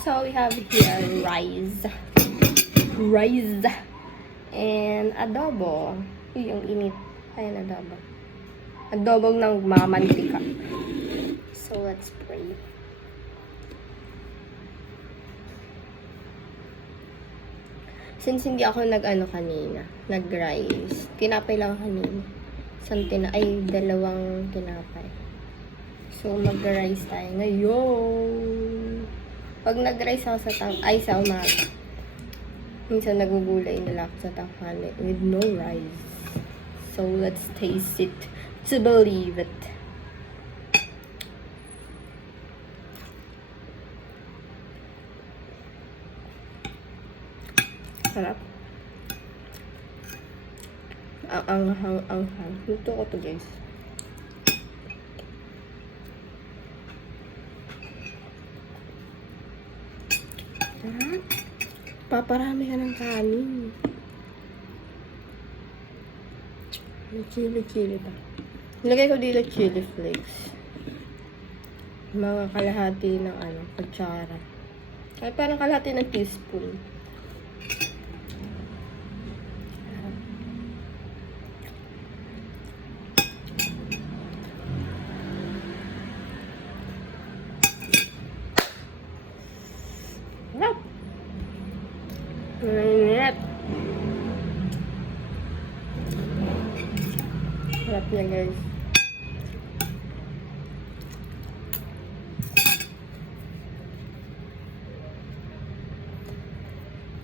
So we have here rice, and adobo. Yung init. Ayan, adobo. Adobong ng mamantika. So let's pray. Since hindi ako kanina, nag-rice. Tinapay lang kanina. Dalawang tinapay. So, mag-rice tayo ngayon. Pag nag-rice ako sa umaga. Minsan nagugulay nila ako sa tanghali with no rice. So, let's taste it to believe it. Sarap. Ang luto ko to, guys. Sarap. Paparami ka ng kanin. May chili pa. Nilagay ko dito chili flakes. Mga kalahati ng kutsara. Ay, parang kalahati ng teaspoon. Sarap. Init. Sarap niya, guys.